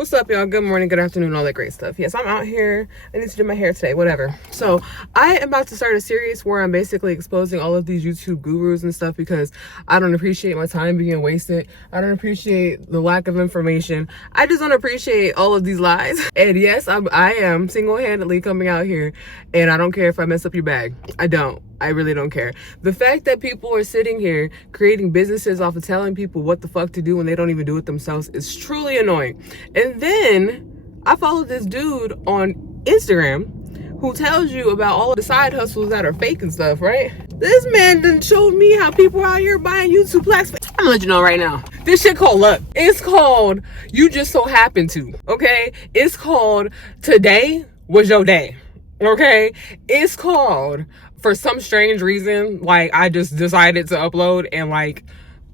What's up, y'all? Good morning, good afternoon, all that great stuff. Yes, I'm out here. I need to do my hair today, whatever. So I am about to start a series where I'm basically exposing all of these YouTube gurus and stuff because I don't appreciate my time being wasted. I don't appreciate the lack of information. I just don't appreciate all of these lies. And yes, I am single-handedly coming out here, and I don't care if I mess up your bag. I don't. I really don't care. The fact that people are sitting here creating businesses off of telling people what the fuck to do when they don't even do it themselves is truly annoying. And then I follow this dude on Instagram who tells you about all of the side hustles that are fake and stuff, right? This man done showed me how people out here buying YouTube plaques. I'm gonna let you know right now. This shit called luck. It's called you just so happen to, okay? It's called today was your day, okay? It's called for some strange reason, like I just decided to upload and like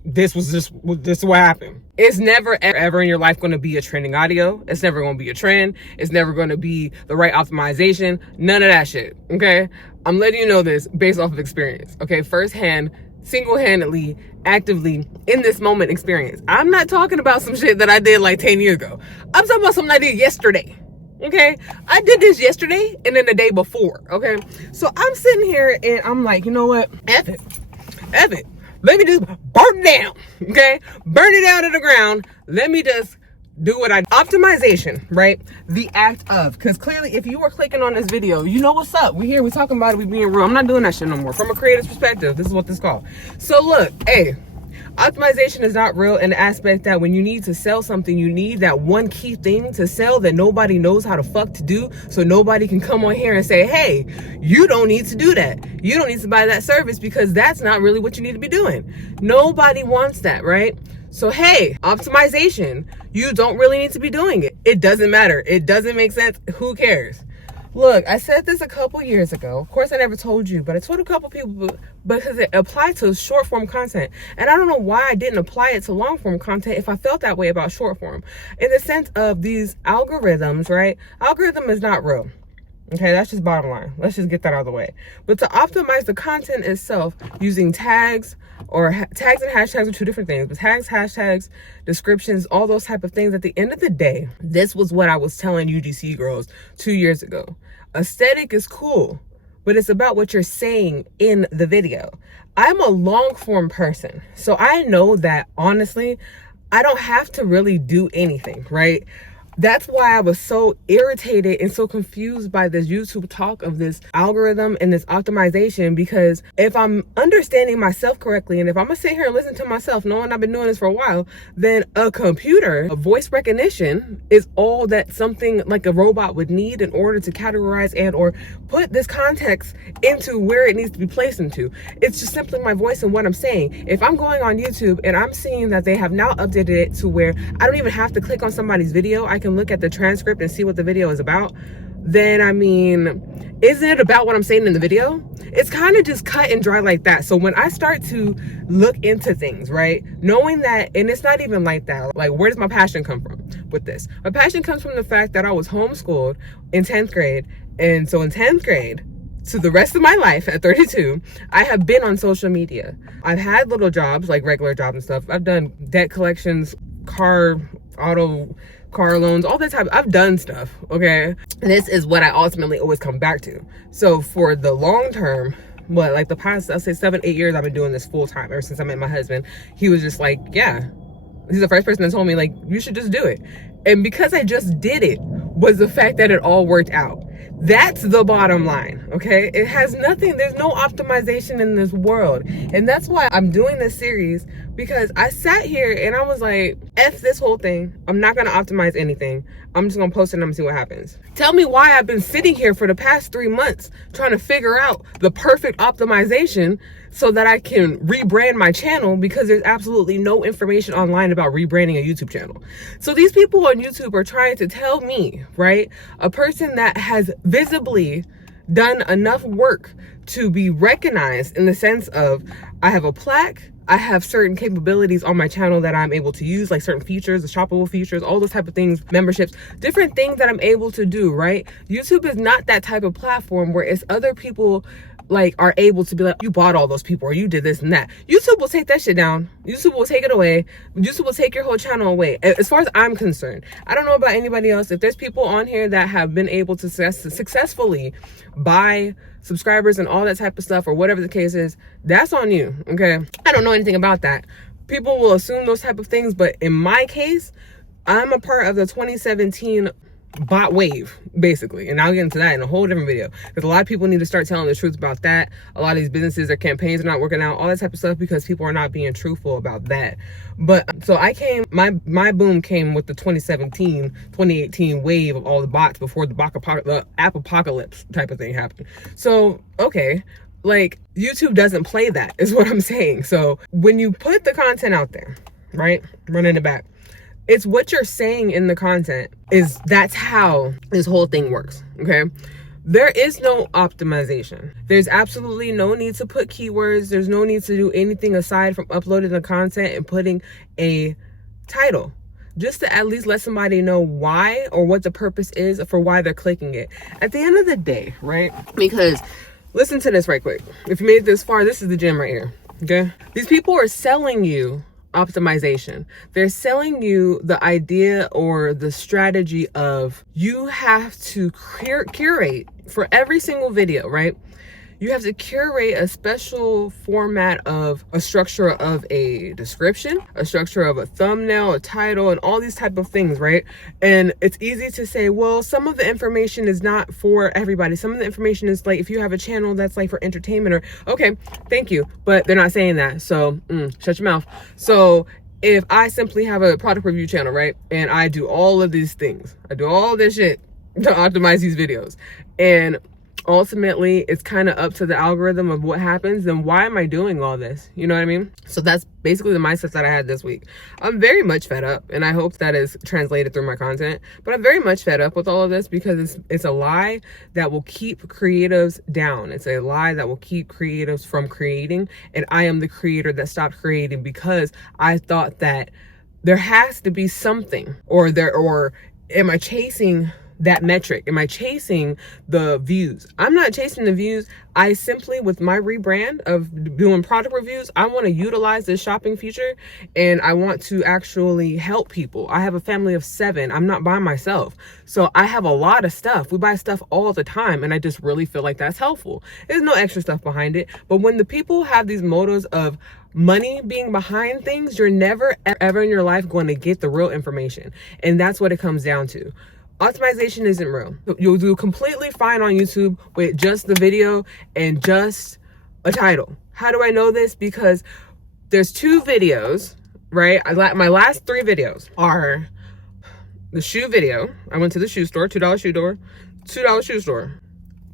this is what happened. It's never ever in your life going to be a trending audio. It's never going to be a trend. It's never going to be the right optimization. None of that shit. Okay, I'm letting you know this based off of experience. Okay, firsthand, single-handedly, actively in this moment experience. I'm not talking about some shit that I did like 10 years ago. I'm talking about something I did yesterday. Okay, I did this yesterday and then the day before. Okay, so I'm sitting here and I'm like, you know what? F it. Let me just burn it down. Okay, burn it down to the ground. Let me just do what I optimization, right? The act of, because clearly if you were clicking on this video, you know what's up. We here, we talking about it, we being real. I'm not doing that shit no more. From a creator's perspective, this is what this is called. So look, hey. Optimization is not real in the aspect that when you need to sell something, you need that one key thing to sell that nobody knows how the fuck to do, so nobody can come on here and say, hey, you don't need to do that. You don't need to buy that service because that's not really what you need to be doing. Nobody wants that, right? So hey, optimization, you don't really need to be doing it. It doesn't matter. It doesn't make sense. Who cares? Look, I said this a couple years ago. Of course, I never told you, but I told a couple people because it applied to short form content. And I don't know why I didn't apply it to long form content if I felt that way about short form. In the sense of these algorithms, right? Algorithm is not real. Okay, that's just bottom line. Let's just get that out of the way. But to optimize the content itself using tags or tags and hashtags are two different things. But tags, hashtags, descriptions, all those type of things. At the end of the day, this was what I was telling UGC girls 2 years ago. Aesthetic is cool, but it's about what you're saying in the video. I'm a long form person, so I know that honestly, I don't have to really do anything, right? That's why I was so irritated and so confused by this YouTube talk of this algorithm and this optimization, because if I'm understanding myself correctly, and if I'm gonna sit here and listen to myself, knowing I've been doing this for a while, then a computer, a voice recognition is all that something like a robot would need in order to categorize and or put this context into where it needs to be placed into. It's just simply my voice and what I'm saying. If I'm going on YouTube and I'm seeing that they have now updated it to where I don't even have to click on somebody's video, I can look at the transcript and see what the video is about, then I mean, isn't it about what I'm saying in the video? It's kind of just cut and dry like that. So when I start to look into things, right, knowing that, and it's not even like that, like where does my passion come from with this? My passion comes from the fact that I was homeschooled in 10th grade. And so in 10th grade, to the rest of my life at 32, I have been on social media. I've had little jobs, like regular jobs and stuff. I've done debt collections, car loans, all that type. I've done stuff, okay? This is what I ultimately always come back to. So for the long term, like the past, I'll say 7-8 years, I've been doing this full time ever since I met my husband. He was just like, yeah. He's the first person that told me, like, you should just do it. And because I just did it was the fact that it all worked out. That's the bottom line, okay? It has nothing, there's no optimization in this world. And that's why I'm doing this series, because I sat here and I was like, F this whole thing. I'm not gonna optimize anything. I'm just gonna post it and I'm gonna see what happens. Tell me why I've been sitting here for the past 3 months trying to figure out the perfect optimization so that I can rebrand my channel, because there's absolutely no information online about rebranding a YouTube channel. So these people on YouTube are trying to tell me, right, a person that has visibly done enough work to be recognized in the sense of I have a plaque, I have certain capabilities on my channel that I'm able to use, like certain features, the shoppable features, all those type of things, memberships, different things that I'm able to do, right? YouTube is not that type of platform where it's other people like are able to be like, you bought all those people or you did this and that. YouTube will take that shit down. YouTube will take it away. YouTube will take your whole channel away. As far as I'm concerned, I don't know about anybody else. If there's people on here that have been able to successfully buy subscribers and all that type of stuff or whatever the case is, that's on you. Okay, I don't know anything about that. People will assume those type of things, but in my case, I'm a part of the 2017 bot wave, basically, and I'll get into that in a whole different video, because a lot of people need to start telling the truth about that. A lot of these businesses, their campaigns are not working out, all that type of stuff, because people are not being truthful about that. But so I came, my boom came with the 2018 wave of all the bots before the app apocalypse type of thing happened. So okay, like, YouTube doesn't play that, is what I'm saying. So when you put the content out there, right, running it back, it's what you're saying in the content, that's how this whole thing works. Okay, there is no optimization. There's absolutely no need to put keywords. There's no need to do anything aside from uploading the content and putting a title, just to at least let somebody know why, or what the purpose is for why they're clicking it. At the end of the day, right? Because listen to this right quick. If you made it this far, this is the gem right here. Okay, these people are selling you optimization. They're selling you the idea or the strategy of, you have to curate for every single video, right? You have to curate a special format of a structure of a description, a structure of a thumbnail, a title, and all these type of things, right? And it's easy to say, well, some of the information is not for everybody. Some of the information is like, if you have a channel that's like for entertainment, or okay, thank you, but they're not saying that. So shut your mouth. So if I simply have a product review channel, right, and I do all of these things, I do all this shit to optimize these videos, and ultimately it's kind of up to the algorithm of what happens, then why am I doing all this? You know what I mean? So that's basically the mindset that I had this week. I'm very much fed up, and I hope that is translated through my content, but I'm very much fed up with all of this, because it's a lie that will keep creatives down. It's a lie that will keep creatives from creating, and I am the creator that stopped creating because I thought that there has to be something, or am I chasing that metric? Am I chasing the views? I'm not chasing the views. I simply, with my rebrand of doing product reviews, I want to utilize this shopping feature, and I want to actually help people. I have a family of 7. I'm not by myself. So I have a lot of stuff. We buy stuff all the time, and I just really feel like that's helpful. There's no extra stuff behind it. But when the people have these motives of money being behind things, you're never ever in your life going to get the real information. And that's what it comes down to. Optimization isn't real. You'll do completely fine on YouTube with just the video and just a title. How do I know this? Because there's 2 videos, right? My last 3 videos are the shoe video. I went to the shoe store, $2 shoe store, $2 shoe store.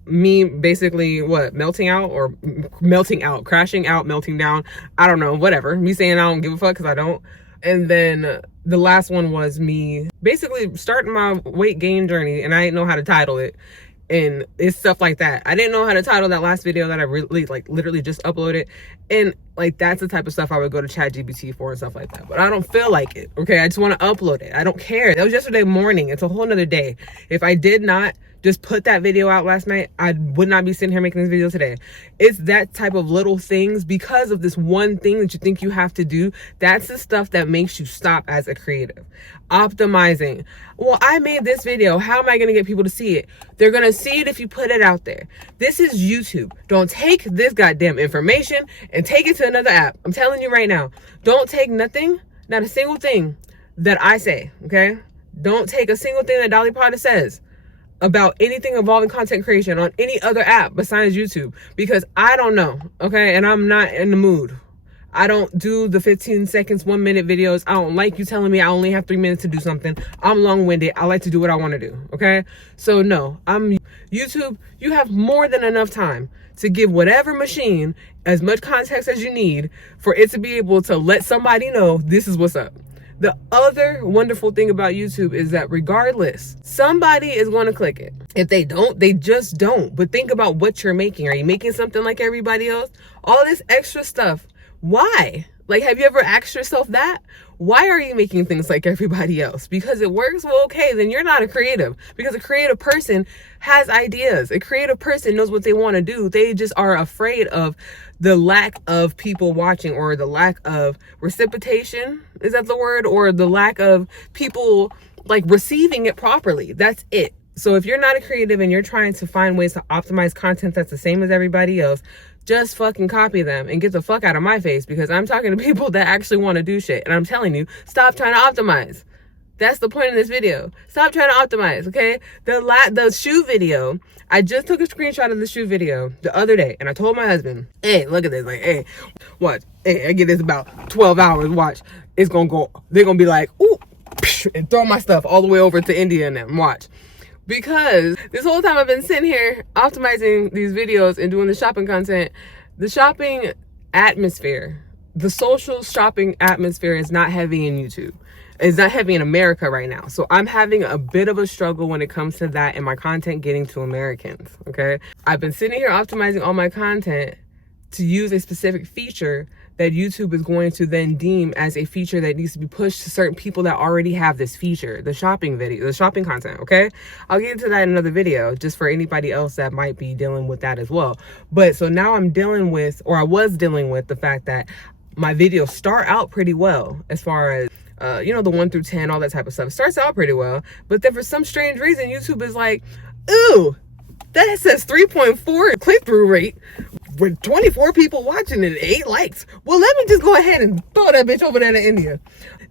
Me basically melting out, crashing out, melting down. I don't know, whatever. Me saying I don't give a fuck because I don't. And then the last one was me basically starting my weight gain journey, and I didn't know how to title it. And it's stuff like that. I didn't know how to title that last video that I really literally just uploaded. And like, that's the type of stuff I would go to ChatGPT for and stuff like that. But I don't feel like it. Okay, I just want to upload it. I don't care. That was yesterday morning. It's a whole nother day. If I did not just put that video out last night, I would not be sitting here making this video today. It's that type of little things, because of this one thing that you think you have to do. That's the stuff that makes you stop as a creative. Optimizing. Well, I made this video. How am I going to get people to see it? They're going to see it if you put it out there. This is YouTube. Don't take this goddamn information and take it to another app. I'm telling you right now. Don't take nothing, not a single thing that I say, okay? Don't take a single thing that Dolly Parton says about anything involving content creation on any other app besides YouTube, because I don't know, okay? And I'm not in the mood. I don't do the 15 seconds, 1 minute videos. I don't like you telling me I only have 3 minutes to do something. I'm long-winded. I like to do what I want to do, okay? So no, YouTube, you have more than enough time to give whatever machine as much context as you need for it to be able to let somebody know this is what's up. The other wonderful thing about YouTube is that regardless, somebody is going to click it. If they don't, they just don't. But think about what you're making. Are you making something like everybody else? All this extra stuff. Why? Like, have you ever asked yourself that? Why are you making things like everybody else? Because it works? Well, okay, then you're not a creative. Because a creative person has ideas. A creative person knows what they want to do. They just are afraid of the lack of people watching, or the lack of reciprocation. Is that the word? Or the lack of people like receiving it properly. That's it. So if you're not a creative and you're trying to find ways to optimize content that's the same as everybody else, just fucking copy them and get the fuck out of my face, because I'm talking to people that actually want to do shit. And I'm telling you, stop trying to optimize. That's the point of this video. Stop trying to optimize, okay? The shoe video, I just took a screenshot of the shoe video the other day, and I told my husband, hey, look at this. Like, hey, watch. Hey, I get this about 12 hours. Watch. It's going to go. They're going to be like, ooh, and throw my stuff all the way over to India and them. Watch. Because this whole time I've been sitting here optimizing these videos and doing the shopping content, the shopping atmosphere, the social shopping atmosphere is not heavy in YouTube. It's not heavy in America right now. So I'm having a bit of a struggle when it comes to that and my content getting to Americans, okay? I've been sitting here optimizing all my content to use a specific feature that YouTube is going to then deem as a feature that needs to be pushed to certain people that already have this feature, the shopping video, the shopping content, okay? I'll get into that in another video, just for anybody else that might be dealing with that as well. But so now I'm dealing with, or I was dealing with, the fact that my videos start out pretty well as far as, you know, the 1 through 10, all that type of stuff. It starts out pretty well, but then for some strange reason, YouTube is like, ooh, that says 3.4 click-through rate with 24 people watching and 8 likes. Well, let me just go ahead and throw that bitch over there to India.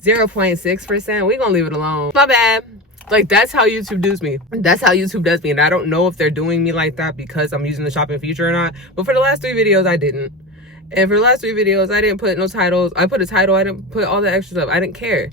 0.6%. We gonna leave it alone. My bad. Like, that's how YouTube does me. That's how YouTube does me. And I don't know if they're doing me like that because I'm using the shopping feature or not. But for the last 3 videos, I didn't. And for the last 3 videos, I didn't put no titles. I put a title. I didn't put all the extra stuff. I didn't care.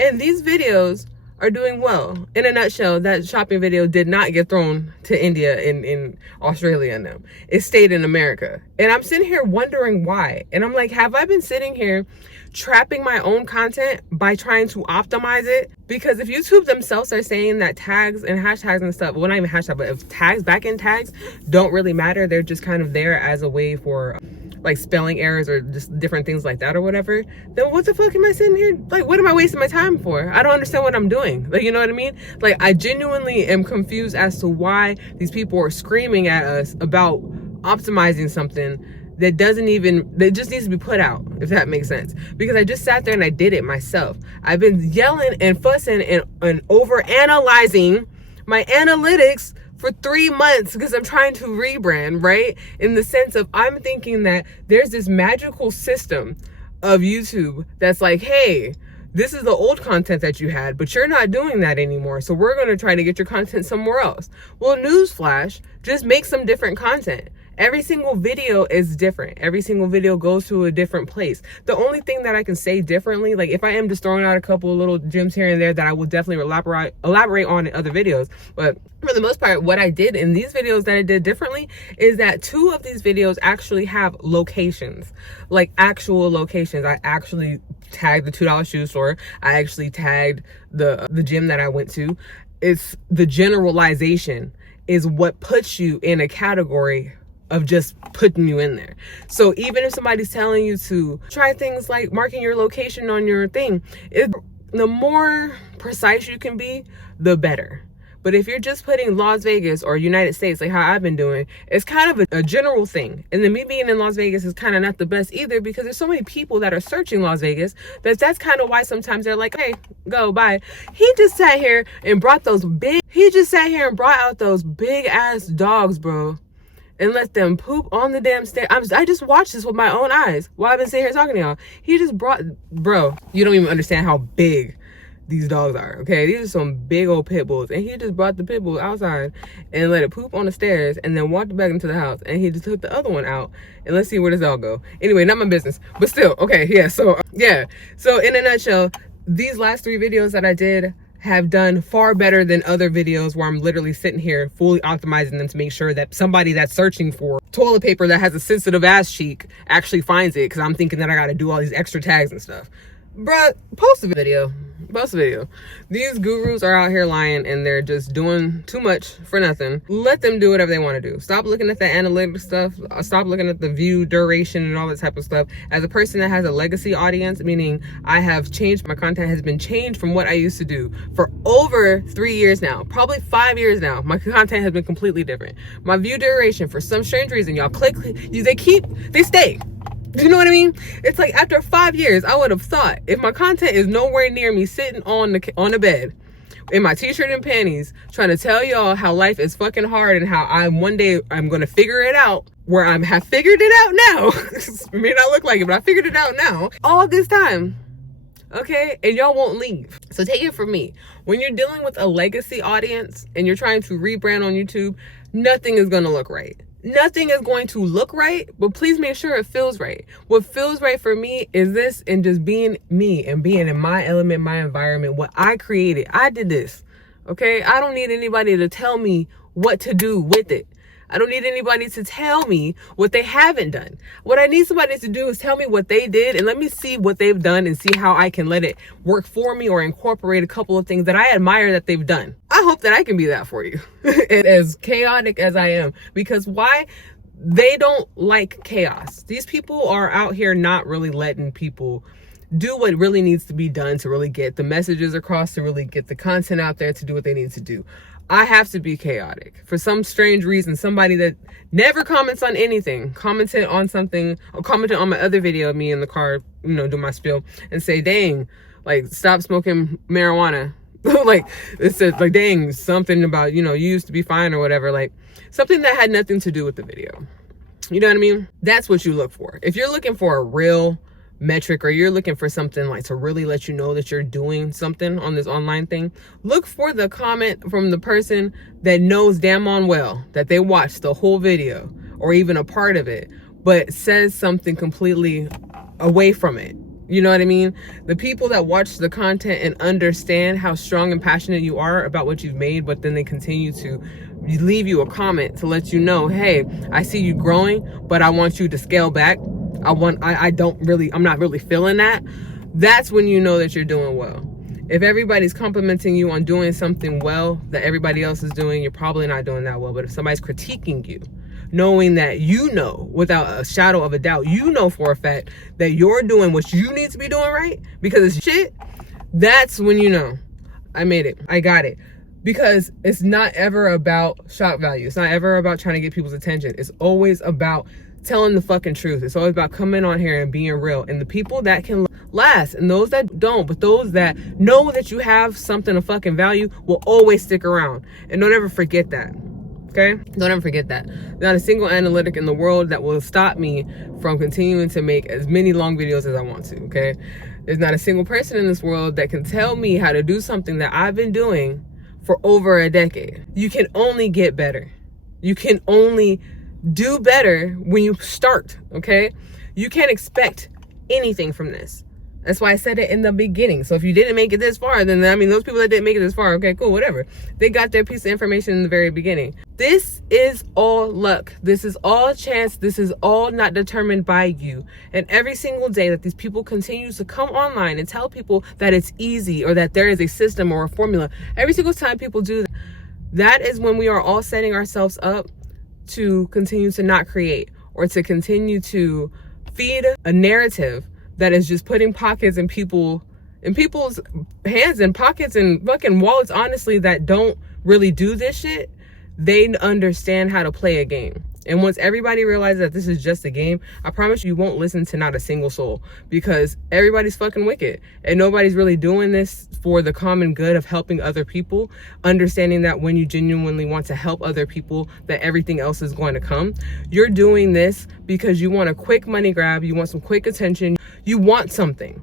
And these videos are doing well. In a nutshell, that shopping video did not get thrown to India in Australia and them. It stayed in America. And I'm sitting here wondering why. And I'm like, have I been sitting here trapping my own content by trying to optimize it? Because if YouTube themselves are saying that tags and hashtags and stuff, well, not even hashtags, but if tags, back-end tags don't really matter, they're just kind of there as a way for like spelling errors or just different things like that or whatever, then what the fuck am I sitting here? Like, what am I wasting my time for? I don't understand what I'm doing. Like, you know what I mean? Like, I genuinely am confused as to why these people are screaming at us about optimizing something that just needs to be put out, if that makes sense. Because I just sat there and I did it myself. I've been yelling and fussing and over analyzing my analytics for 3 months because I'm trying to rebrand, right? In the sense of, I'm thinking that there's this magical system of YouTube that's like, hey, this is the old content that you had, but you're not doing that anymore. So we're going to try to get your content somewhere else. Well, newsflash, just make some different content. Every single video is different. Every single video goes to a different place. The only thing that I can say differently, like if I am just throwing out a couple of little gems here and there that I will definitely elaborate on in other videos, but for the most part, what I did in these videos that I did differently is that 2 of these videos actually have locations, like actual locations. I actually tagged the $2 shoe store. I actually tagged the gym that I went to. It's the generalization is what puts you in a category of just putting you in there. So even if somebody's telling you to try things like marking your location on your thing, the more precise you can be, the better. But if you're just putting Las Vegas or United States, like how I've been doing, it's kind of a general thing. And then me being in Las Vegas is kind of not the best either, because there's so many people that are searching Las Vegas that's kind of why sometimes they're like, hey, go, bye. He just sat here and brought out those big ass dogs, bro, and let them poop on the damn stairs. I just watched this with my own eyes while I've been sitting here talking to y'all. He just brought, bro, you don't even understand how big these dogs are, okay? These are some big old pit bulls. And he just brought the pit bull outside and let it poop on the stairs and then walked it back into the house. And he just took the other one out. And let's see where this all go. Anyway, not my business, but still, okay, yeah. So in a nutshell, these last 3 videos that I did have done far better than other videos where I'm literally sitting here fully optimizing them to make sure that somebody that's searching for toilet paper that has a sensitive ass cheek actually finds it, because I'm thinking that I got to do all these extra tags and stuff. Bruh, post a video. Post a video. These gurus are out here lying and they're just doing too much for nothing. Let them do whatever they want to do. Stop looking at the analytics stuff. Stop looking at the view duration and all that type of stuff. As a person that has a legacy audience, meaning I have changed, my content has been changed from what I used to do for over 3 years now, probably 5 years now. My content has been completely different. My view duration, for some strange reason, y'all click, they stay. You know what I mean? It's like after 5 years, I would have thought if my content is nowhere near me sitting on the bed in my t-shirt and panties trying to tell y'all how life is fucking hard and how one day I'm going to figure it out, where I have figured it out now. It may not look like it, but I figured it out now. All this time. Okay? And y'all won't leave. So take it from me. When you're dealing with a legacy audience and you're trying to rebrand on YouTube, nothing is going to look right. Nothing is going to look right, but please make sure it feels right. What feels right for me is this, and just being me and being in my element, my environment, what I created. I did this, okay? I don't need anybody to tell me what to do with it. I don't need anybody to tell me what they haven't done. What I need somebody to do is tell me what they did and let me see what they've done and see how I can let it work for me or incorporate a couple of things that I admire that they've done. I hope that I can be that for you. And as chaotic as I am, because why? They don't like chaos. These people are out here not really letting people do what really needs to be done to really get the messages across, to really get the content out there, to do what they need to do. I have to be chaotic. For some strange reason, somebody that never comments on anything, commented on something, or commented on my other video of me in the car, you know, do my spiel, and say, dang, like, stop smoking marijuana. Like, it said, like, dang, something about, you know, you used to be fine or whatever. Like, something that had nothing to do with the video. You know what I mean? That's what you look for. If you're looking for a real metric, or you're looking for something like to really let you know that you're doing something on this online thing, look for the comment from the person that knows damn on well that they watched the whole video or even a part of it, but says something completely away from it. You know what I mean? The people that watch the content and understand how strong and passionate you are about what you've made, but then they continue to leave you a comment to let you know, hey, I see you growing, but I want you to scale back. I'm not really feeling that. That's when you know that you're doing well. If everybody's complimenting you on doing something well that everybody else is doing, you're probably not doing that well. But if somebody's critiquing you, knowing that you know without a shadow of a doubt, you know for a fact that you're doing what you need to be doing right because it's shit, that's when you know, I made it, I got it. Because it's not ever about shock value. It's not ever about trying to get people's attention. It's always about telling the fucking truth. It's always about coming on here and being real. And the people that can last and those that don't, but those that know that you have something of fucking value will always stick around. And don't ever forget that. Okay? Don't ever forget that. Not a single analytic in the world that will stop me from continuing to make as many long videos as I want to. Okay? There's not a single person in this world that can tell me how to do something that I've been doing for over a decade. You can only get better. You can only do better when you start, okay? You can't expect anything from this. That's why I said it in the beginning. So if you didn't make it this far, then I mean, those people that didn't make it this far, okay, cool, whatever. They got their piece of information in the very beginning. This is all luck. This is all chance. This is all not determined by you. And every single day that these people continue to come online and tell people that it's easy or that there is a system or a formula, every single time people do that, that is when we are all setting ourselves up to continue to not create, or to continue to feed a narrative that is just putting pockets in people's hands and pockets and fucking wallets, honestly, that don't really do this shit. They understand how to play a game. And once everybody realizes that this is just a game, I promise you won't listen to not a single soul, because everybody's fucking wicked and nobody's really doing this for the common good of helping other people, understanding that when you genuinely want to help other people, that everything else is going to come. You're doing this because you want a quick money grab, you want some quick attention, you want something.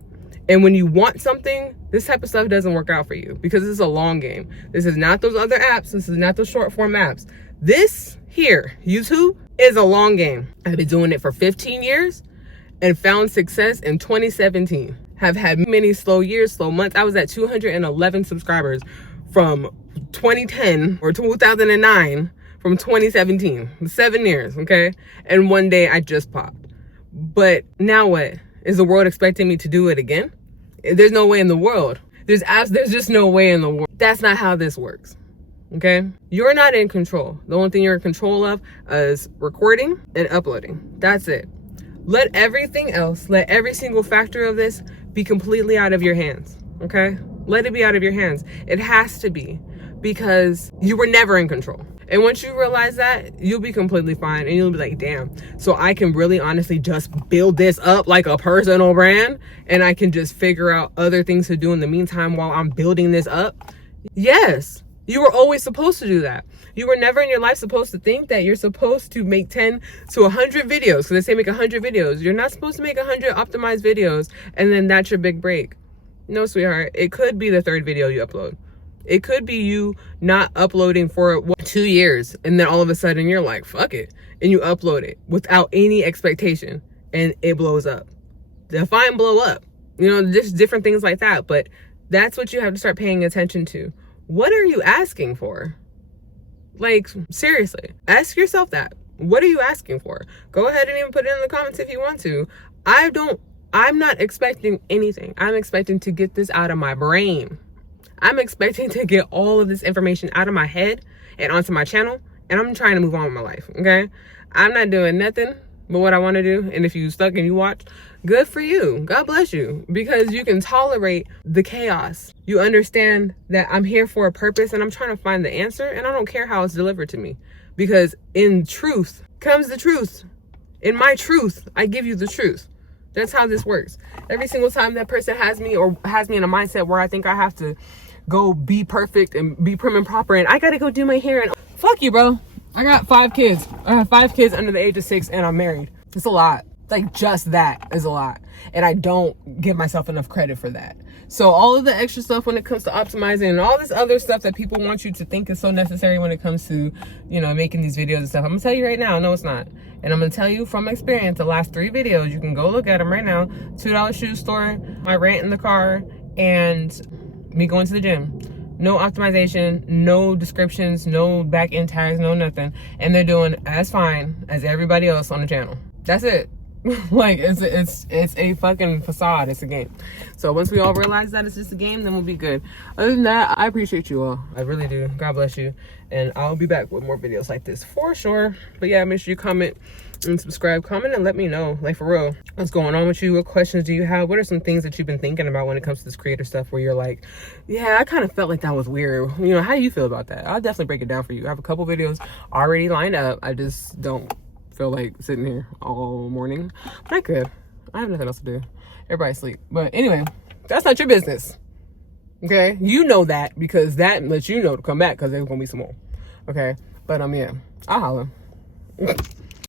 And when you want something, this type of stuff doesn't work out for you, because this is a long game. This is not those other apps. This is not those short form apps. This here, YouTube, is a long game. I've been doing it for 15 years and found success in 2017. Have had many slow years, slow months. I was at 211 subscribers from 2010 or 2009 from 2017. 7 years, okay? And one day I just popped. But now what? Is the world expecting me to do it again? There's no way in the world. There's just no way in the world. That's not how this works. Okay? You're not in control. The only thing you're in control of is recording and uploading. That's it. Let everything else, let every single factor of this be completely out of your hands. Okay? Let it be out of your hands. It has to be, because you were never in control. And once you realize that, you'll be completely fine, and you'll be like, damn, so I can really honestly just build this up like a personal brand, and I can just figure out other things to do in the meantime while I'm building this up. Yes, you were always supposed to do that. You were never in your life supposed to think that you're supposed to make 10 to 100 videos. So they say make 100 videos. You're not supposed to make 100 optimized videos and then that's your big break. No, sweetheart. It could be the third video you upload. It could be you not uploading for 2 years, and then all of a sudden you're like, fuck it, and you upload it without any expectation, and it blows up. Define blow up. You know, just different things like that. But that's what you have to start paying attention to. What are you asking for? Like, seriously, ask yourself that. What are you asking for? Go ahead and even put it in the comments if you want to. I'm not expecting anything. I'm expecting to get this out of my brain. I'm expecting to get all of this information out of my head and onto my channel, and I'm trying to move on with my life, okay? I'm not doing nothing but what I want to do, and if you stuck and you watched, good for you. God bless you, because you can tolerate the chaos. You understand that I'm here for a purpose, and I'm trying to find the answer, and I don't care how it's delivered to me, because in truth comes the truth. In my truth, I give you the truth. That's how this works. Every single time that person has me in a mindset where I think I have to go be perfect and be prim and proper, and I gotta go do my hair, and fuck you, bro. I got 5 kids. I have 5 kids under the age of 6, and I'm married. It's a lot. Like, just that is a lot, and I don't give myself enough credit for that. So all of the extra stuff when it comes to optimizing and all this other stuff that people want you to think is so necessary when it comes to, you know, making these videos and stuff, I'm gonna tell you right now, no, it's not. And I'm gonna tell you from experience, the last 3 videos, you can go look at them right now. $2 shoe store, my rant in the car, and me going to the gym. No optimization, no descriptions, no back end tags, no nothing. And they're doing as fine as everybody else on the channel. That's it. Like, it's a fucking facade. It's a game. So once we all realize that it's just a game, then we'll be good. Other than that, I appreciate you all. I really do. God bless you. And I'll be back with more videos like this for sure. But yeah, make sure you comment and subscribe. Comment and let me know, like, for real, what's going on with you. What questions do you have? What are some things that you've been thinking about when it comes to this creator stuff where you're like, yeah, I kind of felt like that was weird. You know, how do you feel about that? I'll definitely break it down for you. I have a couple videos already lined up. I just don't feel like sitting here all morning, but I could. I have nothing else to do. Everybody's asleep. But anyway, that's not your business. Okay? You know that, because that lets you know to come back, because there's gonna be some more. Okay? But yeah, I'll holler.